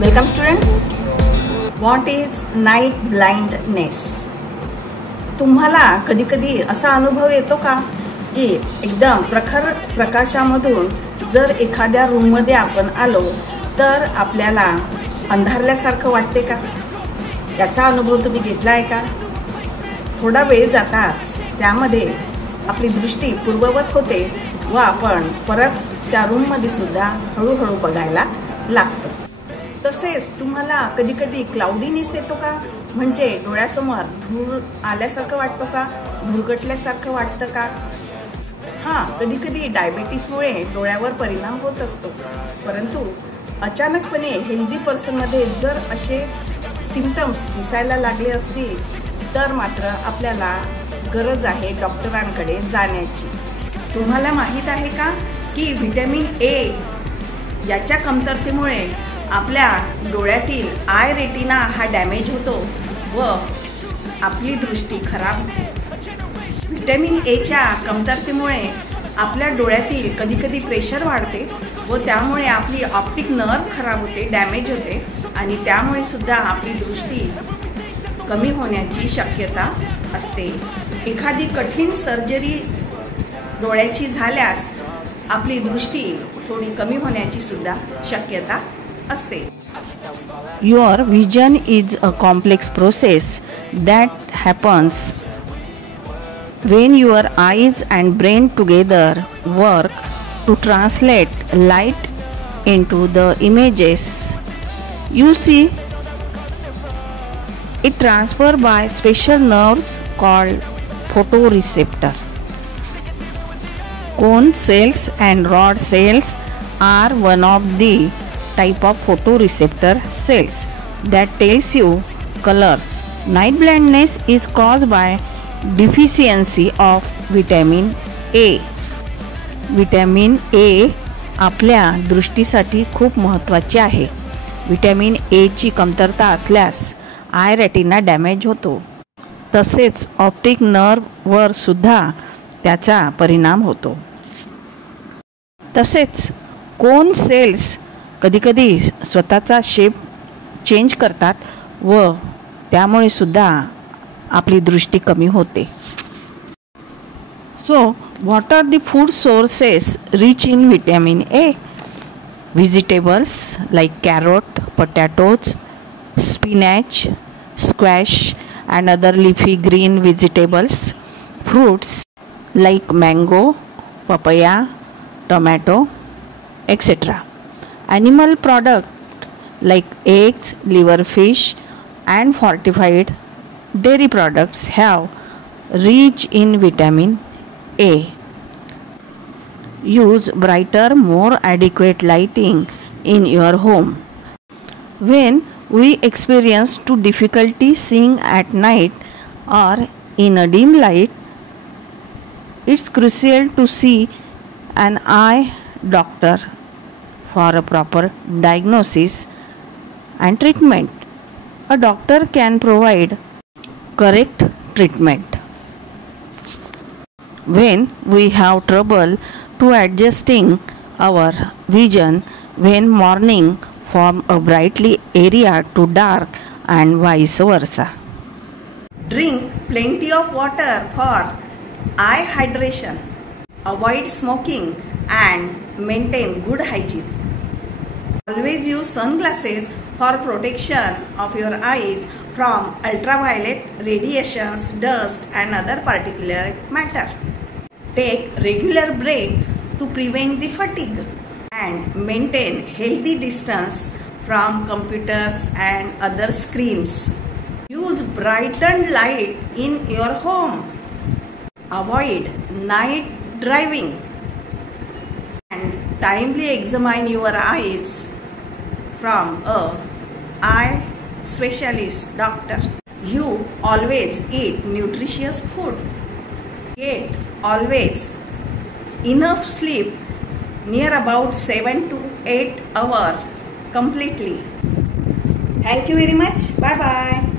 Welcome student. What is night blindness? तुम्हाला कधी कधी असा अनुभव येतो का की एकदम प्रखर प्रकाशामधून जर एखाद्या रूममध्ये आपण आलो तर आपल्याला अंधारल्यासारखं वाटते का? याचा अनुभव तुम्ही घेतला आहे का? थोडा वेळ जाताच त्यामध्ये आपली दृष्टी पूर्ववत होते व आपण परत त्या रूममध्ये सुद्धा हळूहळू बघायला लागतो. तसेच तुम्हाला कधी कधी क्लाउडीनेस येतो का? म्हणजे डोळ्यासमोर धूर आल्यासारखं वाटतं का? धुरगटल्यासारखं वाटतं का? हां, कधी कधी डायबिटीसमुळे डोळ्यावर परिणाम होत असतो. परंतु अचानकपणे हेल्दी पर्सनमध्ये जर असे सिम्पटम्स दिसायला लागले असतील तर मात्र आपल्याला गरज आहे डॉक्टरांकडे जाण्याची. तुम्हाला माहीत आहे का की व्हिटॅमिन ए याच्या कमतरतेमुळे आपल्या डोळ्यातील आय रेटिना हा डॅमेज होतो व आपली दृष्टी खराब होते. व्हिटॅमिन एच्या कमतरतेमुळे आपल्या डोळ्यातील कधीकधी प्रेशर वाढते व त्यामुळे आपली ऑप्टिक नर्व खराब होते, डॅमेज होते आणि त्यामुळे सुद्धा आपली दृष्टी कमी होण्याची शक्यता असते. एखादी कठीण सर्जरी डोळ्याची झाल्यास आपली दृष्टी थोडी कमी होण्याची सुद्धा शक्यता असते. Your vision is a complex process that happens when your eyes and brain together work to translate light into the images you see. It transferred by special nerves called photoreceptor. Cone cells and rod cells are one of the type of photoreceptor cells that tells you colors. Night blindness is caused by deficiency of vitamin A. Vitamin A आपल्या दृष्टीसाठी खूप महत्त्वाचे आहे. Vitamin A ची कमतरता असल्यास I retina damage होतो. तसेच ऑप्टिक नर्ववर सुद्धा त्याचा परिणाम होतो. तसेच कोन सेल्स कधीकधी स्वतःचा शेप चेंज करतात व त्यामुळे सुद्धा आपली दृष्टी कमी होते. So what are the food sources rich in vitamin A? Vegetables like carrot, potatoes, spinach, squash and other leafy green vegetables. Fruits like mango, papaya, tomato, etc. Animal product like eggs, liver, fish and fortified dairy products have rich in vitamin A. Use brighter, more adequate lighting in your home. When we experience difficulty seeing at night or in a dim light, it's crucial to see an eye doctor for a proper diagnosis and treatment. A doctor can provide correct treatment. When we have trouble to adjusting our vision when morning from a brightly area to dark and vice versa. Drink plenty of water for eye hydration. Avoid smoking and maintain good hygiene. Always use sunglasses for protection of your eyes from ultraviolet radiations, dust and other particulate matter. Take regular break to prevent the fatigue and maintain healthy distance from computers and other screens. Use brightened light in your home. Avoid night driving and timely examine your eyes from a eye specialist doctor. You always eat nutritious food. Get always enough sleep near about 7 to 8 hours completely. Thank you very much. Bye bye.